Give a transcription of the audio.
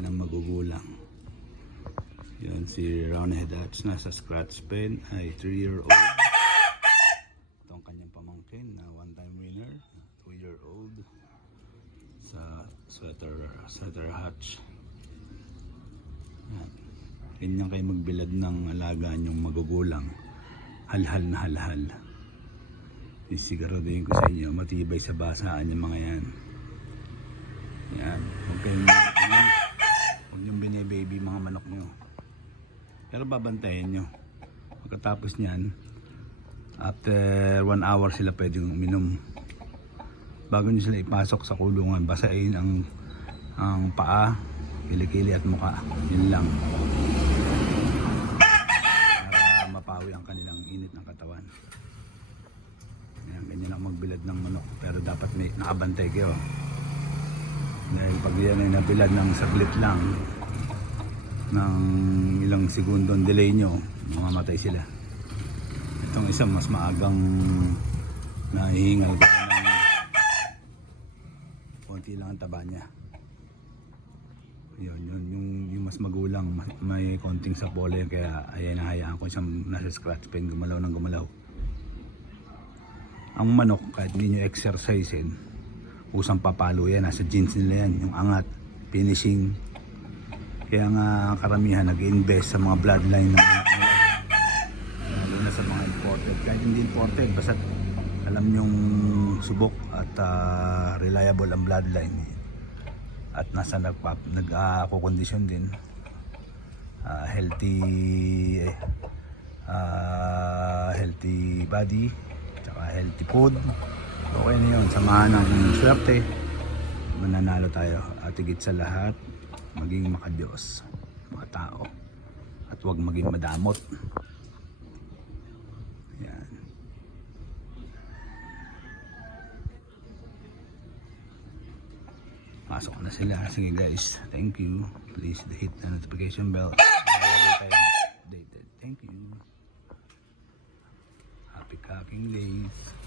ng magugulang. Yan si Roundhead Hutch nasa scratch pen ay 3 year old. Ito ang kanyang pamangkin na one time winner, 2 year old sa sweater sweater hatch. Yan. Ganyan kayo magbilad ng alaga niyong magugulang. Halhal na halhal. Isiguraduhin ko sa inyo, matibay sa basaan yung mga yan. Yan. Huwag kayong, huwag yung binibaby mga manok nyo. Pero babantayan nyo. Pagkatapos niyan, after one hour sila pwedeng uminom. Bago nyo sila ipasok sa kulungan, basahin ang ang paa, kilikili at muka. Yun lang. Para mapawi ang kanilang init ng katawan. Yan, ganyan ang magbilad ng manok. Pero dapat may nakabantay kayo. Dahil pag yan ay nabilad ng saglit lang, ng ilang segundo ang delay nyo, mamamatay sila. Itong isa mas maagang nahihingal konti lang ang taba niya. Yun, yun, yung, yung mas magulang, may konting sapole kaya ayan hayaan ko siyang nasa scratch pen, gumalaw ng gumalaw. Ang manok, kahit hindi nyo exercisein, usang papalo yan, nasa genes nila yan, yung angat, finishing. Kaya nga karamihan nag-invest sa mga bloodline ng lalo na sa mga imported. Kahit hindi imported, basta alam yung subok at ah, reliable ang bloodline. At nasa nagpap nag-kondisyon din. Ah, healthy ah, healthy body tsaka healthy food. Okay na yun. Samahan ng swerte. Mananalo tayo. At higit sa lahat, maging makadiyos. Mga tao. At huwag maging madamot. Yan. Pasok na sila. Sige guys. Thank you. Please hit the notification bell. Thank you. Happy cocking days.